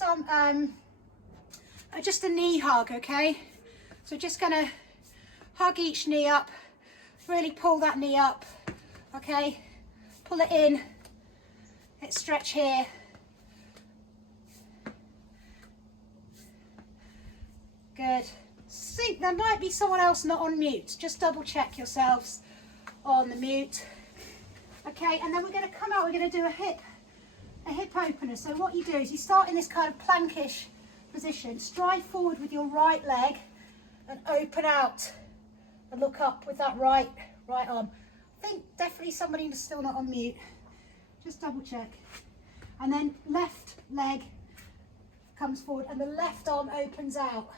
some, just a knee hug, okay? So just gonna hug each knee up, really pull that knee up, okay? Pull it in, let's stretch here. Good. See, there might be someone else not on mute. Just double check yourselves on the mute. Okay, and then we're going to come out, we're going to do a hip opener. So what you do is you start in this kind of plankish position, stride forward with your right leg and open out and look up with that right arm. I think definitely somebody is still not on mute. Just double check. And then left leg comes forward and the left arm opens out.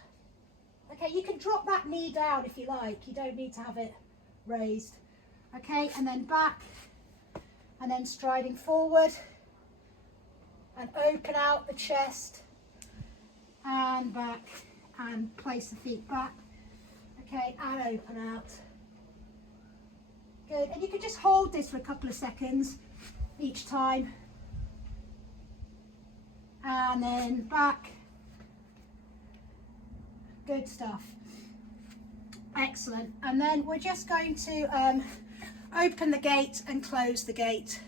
Okay, you can drop that knee down if you like. You don't need to have it raised. Okay, and then back, and then striding forward, and open out the chest, and back, and place the feet back. Okay, and open out. Good, and you can just hold this for a couple of seconds each time. And then back. Good stuff. Excellent. And then we're just going to open the gate and close the gate.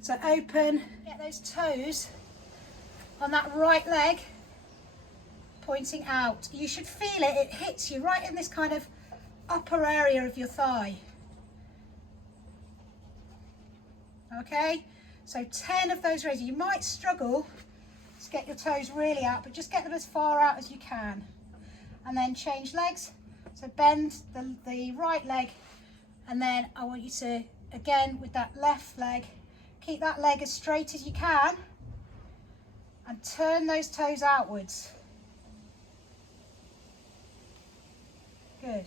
So open, get those toes on that right leg pointing out. You should feel it, it hits you right in this kind of upper area of your thigh. Okay, so 10 of those raises. You might struggle to get your toes really out, but just get them as far out as you can. And then change legs. So bend the right leg, and then I want you to, again with that left leg, keep that leg as straight as you can and turn those toes outwards. Good.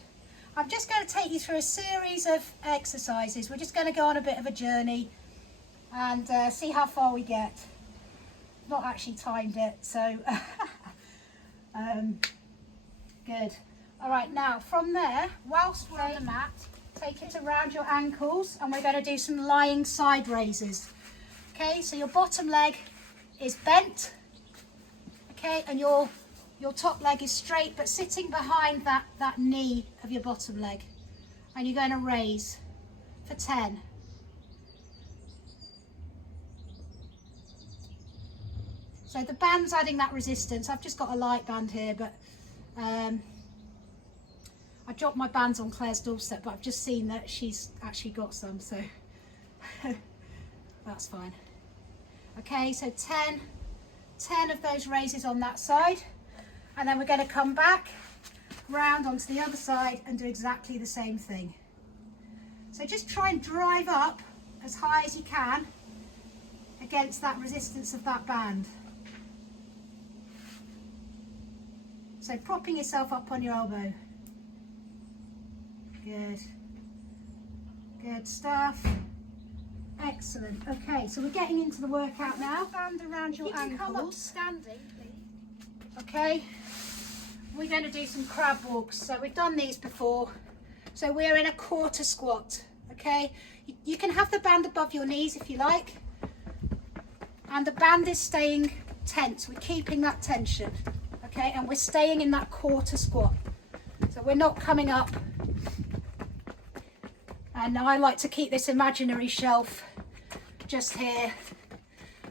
I'm just going to take you through a series of exercises. We're just going to go on a bit of a journey and see how far we get. Not actually timed it, so good. All right, now from there, whilst we're on the mat, take it around your ankles and we're going to do some lying side raises. Okay, so your bottom leg is bent, okay, and your top leg is straight but sitting behind that knee of your bottom leg. And you're going to raise for 10. So the band's adding that resistance. I've just got a light band here, but I dropped my bands on Claire's doorstep, but I've just seen that she's actually got some, so that's fine. Okay, so 10 of those raises on that side, and then we're going to come back round onto the other side and do exactly the same thing. So just try and drive up as high as you can against that resistance of that band. So propping yourself up on your elbow. Good. Good stuff. Excellent. Okay, so we're getting into the workout now. Band around your ankles. Come up standing, please. Okay. We're going to do some crab walks. So we've done these before. So we're in a quarter squat. Okay. You can have the band above your knees if you like. And the band is staying tense. We're keeping that tension. Okay, and we're staying in that quarter squat. So we're not coming up. And I like to keep this imaginary shelf just here.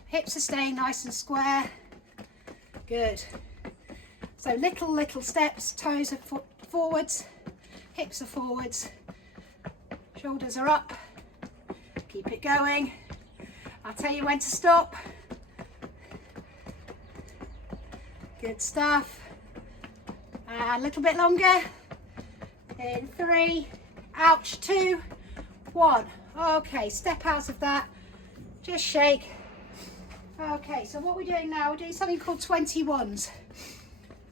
Hips are staying nice and square. Good. So little steps, toes are forwards, hips are forwards, shoulders are up. Keep it going. I'll tell you when to stop. Good stuff. A little bit longer. In 3, ouch, 2, 1. Okay, step out of that. Just shake. Okay, so what we're doing now, we're doing something called 21s.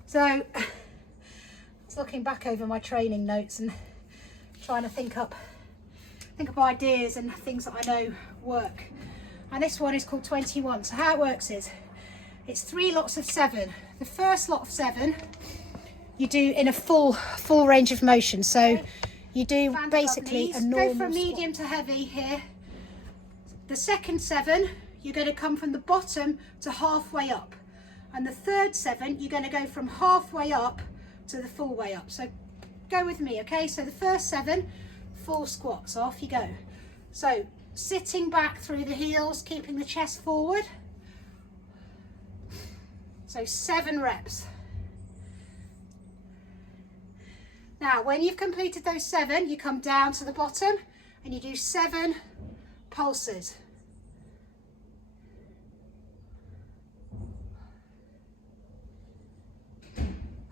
So, I was looking back over my training notes and trying to think up ideas and things that I know work. And this one is called 21. So how it works is, it's 3 lots of 7. The first lot of 7 you do in a full range of motion. So you do basically a normal go from medium to heavy here. The second 7, you're going to come from the bottom to halfway up. And the third 7, you're going to go from halfway up to the full way up. So go with me, okay? So the first 7, full squats, off you go. So sitting back through the heels, keeping the chest forward. So 7 reps. Now, when you've completed those 7, you come down to the bottom and you do 7 pulses.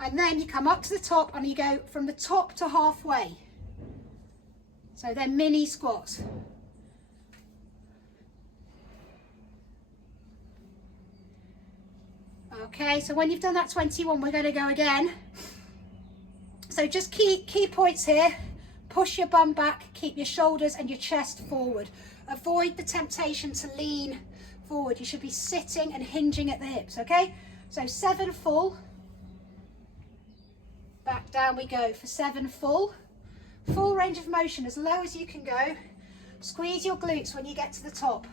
And then you come up to the top and you go from the top to halfway. So they're mini squats. Okay, so when you've done that 21, we're going to go again. So just key points here. Push your bum back, keep your shoulders and your chest forward. Avoid the temptation to lean forward. You should be sitting and hinging at the hips, okay? So 7 full. Back down we go for 7 full. Full range of motion, as low as you can go. Squeeze your glutes when you get to the top.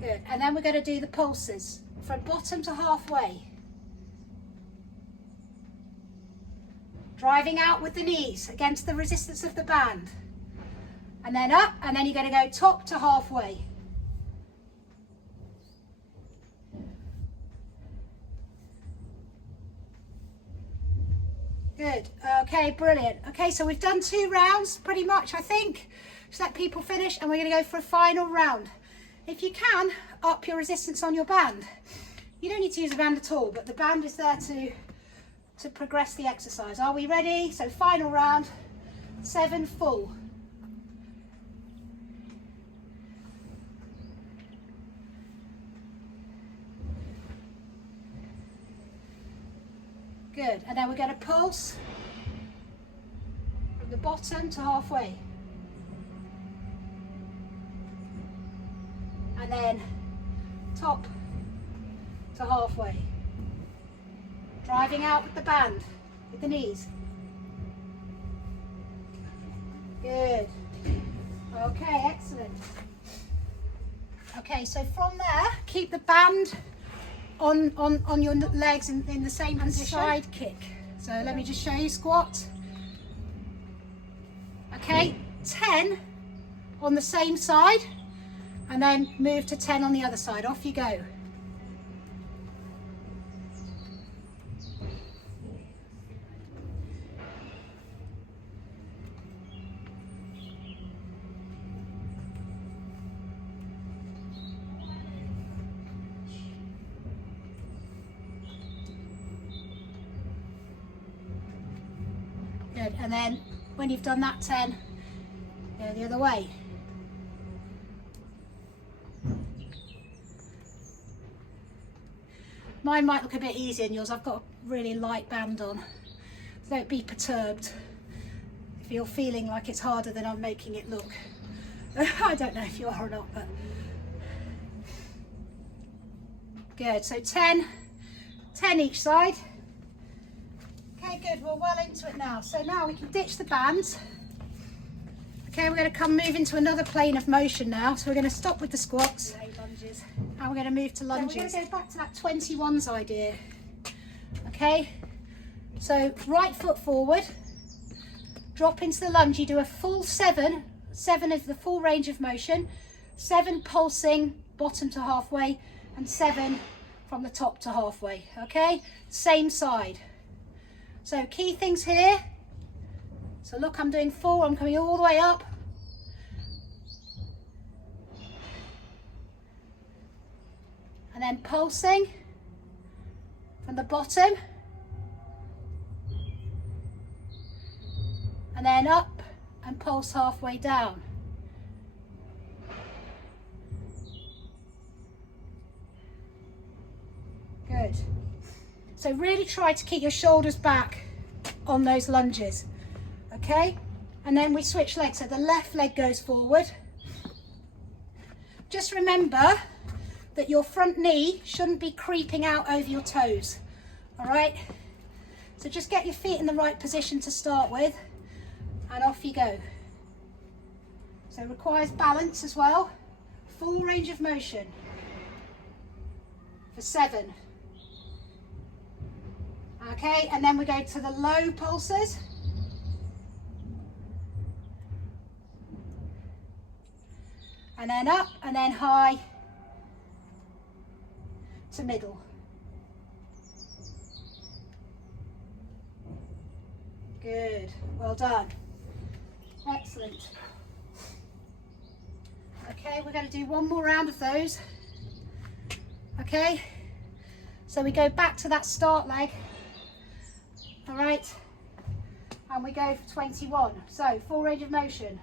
Good, and then we're going to do the pulses from bottom to halfway. Driving out with the knees against the resistance of the band. And then up, and then you're going to go top to halfway. Good, okay, brilliant. Okay, so we've done 2 rounds pretty much, I think. Just let people finish and we're going to go for a final round. If you can, up your resistance on your band. You don't need to use a band at all, but the band is there to progress the exercise. Are we ready? So final round, 7 full. Good, and then we're going to pulse from the bottom to halfway. And then top to halfway. Driving out with the band, with the knees. Good. Okay, excellent. Okay, so from there, keep the band on your legs in the same position. Side kick. So let me just show you squat. Okay, 10 on the same side and then move to 10 on the other side. Off you go. Good, and then when you've done that 10, go the other way. Mine might look a bit easier than yours. I've got a really light band on. So don't be perturbed if you're feeling like it's harder than I'm making it look. I don't know if you are or not, but good. So 10 each side. Okay, good, we're well into it now. So now we can ditch the bands. Okay, we're going to move into another plane of motion now. So we're going to stop with the squats. Lunges. And we're going to move to lunges. So we're going to go back to that 21s idea. Okay, so right foot forward, drop into the lunge. You do a full 7 is the full range of motion, 7 pulsing bottom to halfway, and 7 from the top to halfway. Okay, same side. So key things here. So look, I'm doing 4, I'm coming all the way up. And then pulsing from the bottom. And then up and pulse halfway down. Good. So really try to keep your shoulders back on those lunges, okay? And then we switch legs, so the left leg goes forward. Just remember that your front knee shouldn't be creeping out over your toes, all right? So just get your feet in the right position to start with, and off you go. So it requires balance as well. Full range of motion for 7. Okay, and then we go to the low pulses. And then up, and then high to middle. Good, well done. Excellent. Okay, we're going to do one more round of those. Okay, so we go back to that start leg. All right, and we go for 21. So full range of motion.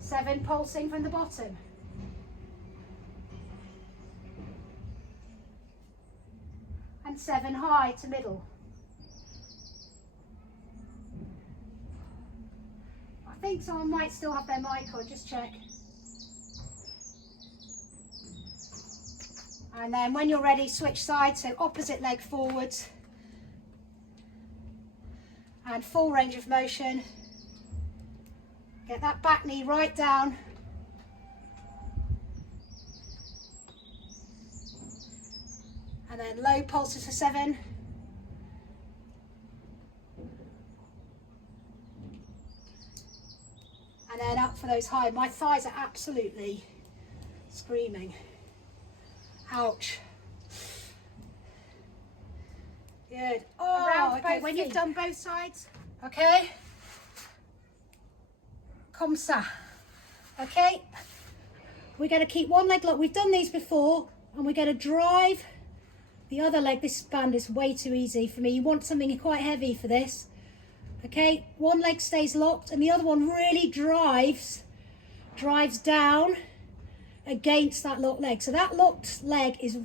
Seven pulsing from the bottom. And 7 high to middle. I think someone might still have their mic on, just check. And then when you're ready, switch sides, so opposite leg forwards. And full range of motion. Get that back knee right down. And then low pulses for 7. And then up for those high. My thighs are absolutely screaming. Ouch. Good. Oh, okay, when you've done both sides, okay. Comme ça. Okay. We're going to keep one leg locked. We've done these before, and we're going to drive the other leg. This band is way too easy for me. You want something quite heavy for this. Okay, one leg stays locked and the other one really drives down against that locked leg. So that locked leg is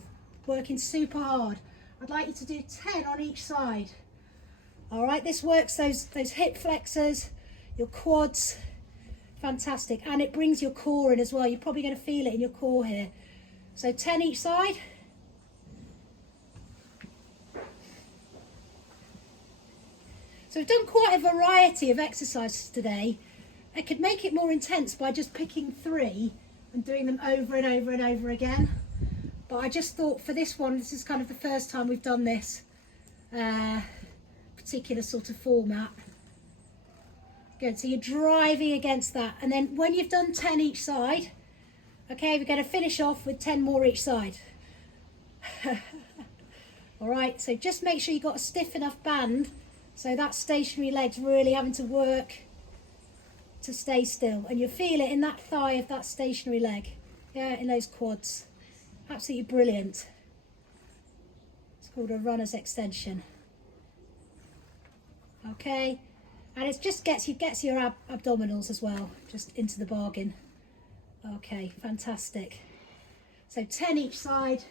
working super hard. I'd like you to do 10 on each side. All right, this works those hip flexors, your quads, fantastic. And it brings your core in as well. You're probably going to feel it in your core here. So 10 each side. So we've done quite a variety of exercises today. I could make it more intense by just picking 3 and doing them over and over and over again. But I just thought for this one, this is kind of the first time we've done this particular sort of format. Good, so you're driving against that. And then when you've done 10 each side, okay, we're going to finish off with 10 more each side. All right, so just make sure you've got a stiff enough band so that stationary leg's really having to work to stay still. And you feel it in that thigh of that stationary leg. Yeah, in those quads. Absolutely brilliant. It's called a runner's extension. Okay, and it just gets your abdominals as well, just into the bargain. Okay, fantastic. So 10 each side.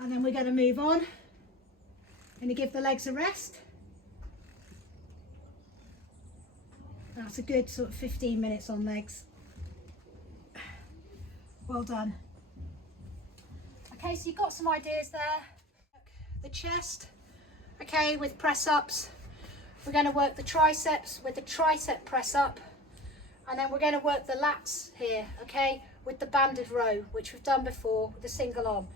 And then we're going to move on. Going to give the legs a rest. That's a good sort of 15 minutes on legs. Well done. Okay, so you've got some ideas there. The chest, okay, with press ups. We're going to work the triceps with the tricep press up. And then we're going to work the lats here, okay, with the banded row, which we've done before with the single arm.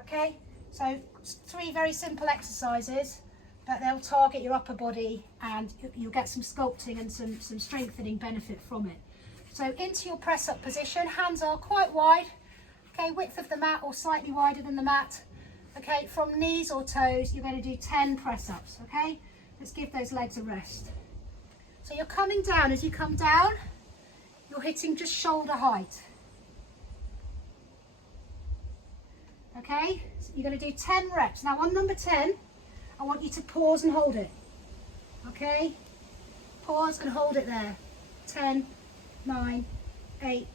Okay, so 3 very simple exercises, but they'll target your upper body and you'll get some sculpting and some strengthening benefit from it. So into your press up position, hands are quite wide, okay, width of the mat or slightly wider than the mat. Okay, from knees or toes, you're going to do 10 press ups, okay? Let's give those legs a rest. So you're coming down. As you come down, you're hitting just shoulder height. Okay, so you're going to do 10 reps. Now on number 10, I want you to pause and hold it. Okay, pause and hold it there. 10, 9, 8,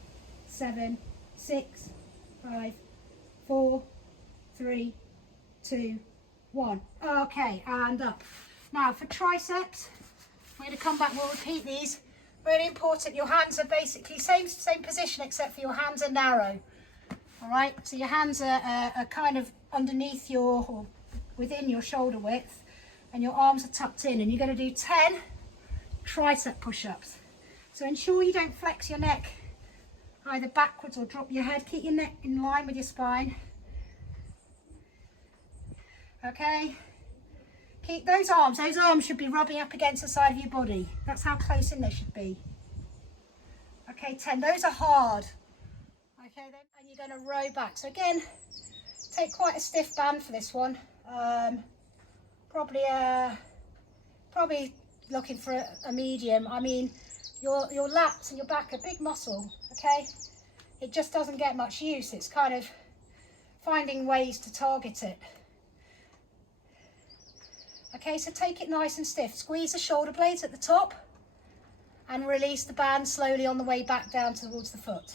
7, 6, 5, 4, 3, 2, 1. Okay, and up. Now for triceps, we're going to come back, we'll repeat these. Really important, your hands are basically same position except for your hands are narrow. All right, so your hands are kind of underneath your, or within your shoulder width and your arms are tucked in, and you're going to do 10 tricep push-ups. So ensure you don't flex your neck either backwards or drop your head. Keep your neck in line with your spine. Okay, keep those arms should be rubbing up against the side of your body. That's how close in they should be. Okay, 10, those are hard. Okay, then, and you're going to row back. So again, take quite a stiff band for this one. Probably looking for a medium. I mean, your lats and your back are big muscle, okay? It just doesn't get much use. It's kind of finding ways to target it. Okay, so take it nice and stiff. Squeeze the shoulder blades at the top and release the band slowly on the way back down towards the foot.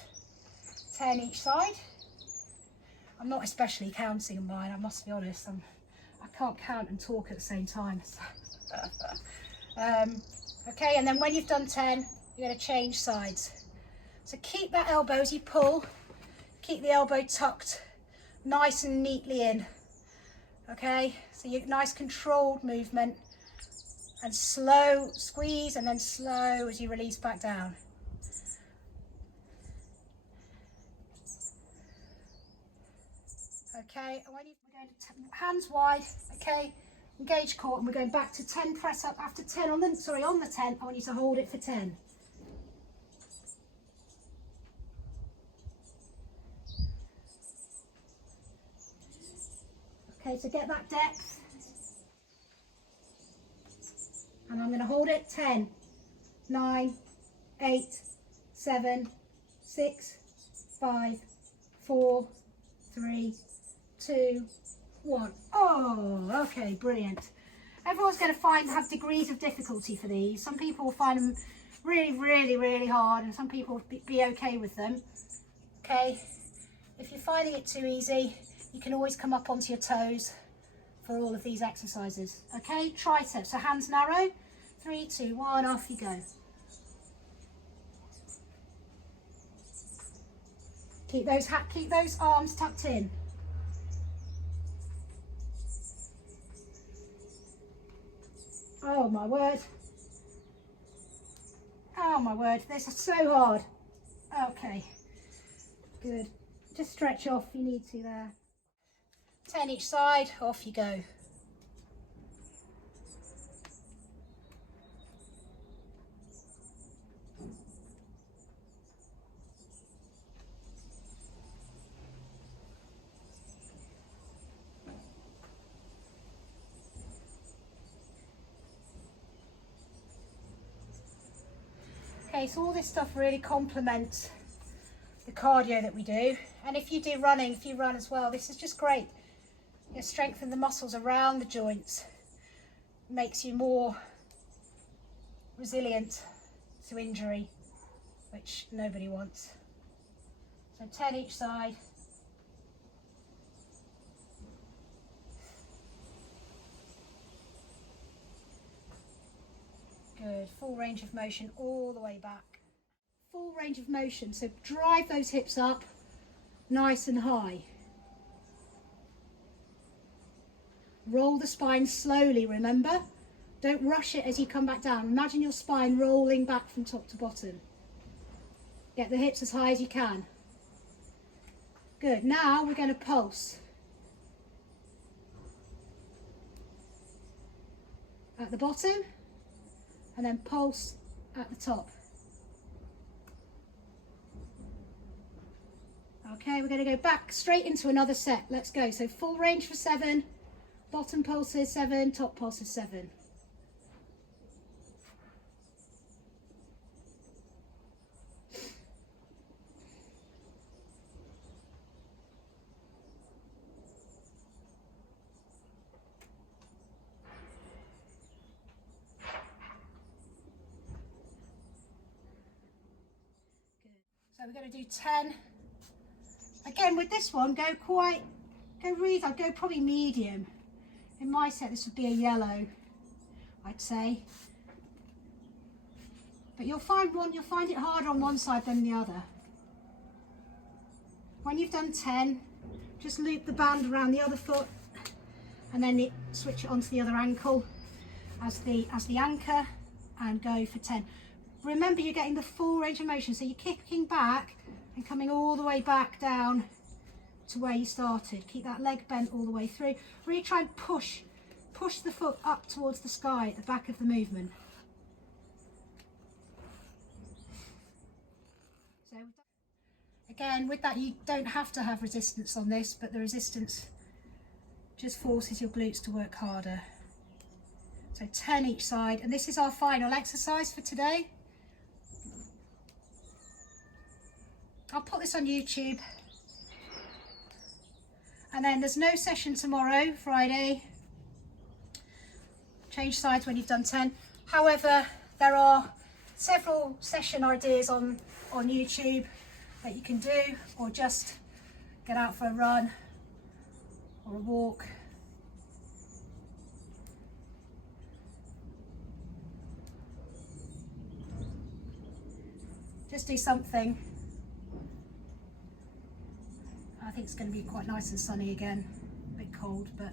10 each side. I'm not especially counting in mine, I must be honest. I can't count and talk at the same time. Okay, and then when you've done 10, you're going to change sides. So keep that elbow as you pull, keep the elbow tucked nice and neatly in. Okay, so you nice controlled movement and slow squeeze and then slow as you release back down. Okay, and when we're going to hands wide, okay, engage core, and we're going back to 10 press up after 10 on the 10. I want you to hold it for 10. Okay, so get that depth. And I'm going to hold it 10, 9, 8, 7, 6, 5, 4, 3, 2, 1. Oh, okay, brilliant. Everyone's going to have degrees of difficulty for these. Some people will find them really hard, and some people will be okay with them. Okay, if you're finding it too easy, you can always come up onto your toes for all of these exercises. Okay, triceps, so hands narrow. 3, 2, 1, off you go. Keep those arms tucked in. Oh my word. Oh my word, this is so hard. Okay, good. Just stretch off if you need to there. 10 each side, off you go. Okay, so all this stuff really complements the cardio that we do. And if you do running, if you run as well, this is just great. You strengthen the muscles around the joints, makes you more resilient to injury, which nobody wants. So 10 each side. Good, full range of motion all the way back. Full range of motion, so drive those hips up nice and high. Roll the spine slowly, remember? Don't rush it as you come back down. Imagine your spine rolling back from top to bottom. Get the hips as high as you can. Good, now we're going to pulse. At the bottom, and then pulse at the top. Okay, we're going to go back straight into another set. Let's go. So full range for 7, bottom pulse is 7, top pulse is 7. So we're going to do 10. Again, with this one, go probably medium. In my set, this would be a yellow, I'd say. But you'll find it harder on one side than the other. When you've done 10, just loop the band around the other foot and then switch it onto the other ankle as the anchor, and go for 10. Remember, you're getting the full range of motion, so you're kicking back and coming all the way back down to where you started. Keep that leg bent all the way through. Really try and push the foot up towards the sky at the back of the movement. So again, with that, you don't have to have resistance on this, but the resistance just forces your glutes to work harder. So 10 each side, and this is our final exercise for today. I'll put this on YouTube, and then there's no session tomorrow, Friday. Change sides when you've done 10. However, there are several session ideas on YouTube that you can do, or just get out for a run or a walk. Just do something. I think it's going to be quite nice and sunny again. A bit cold, but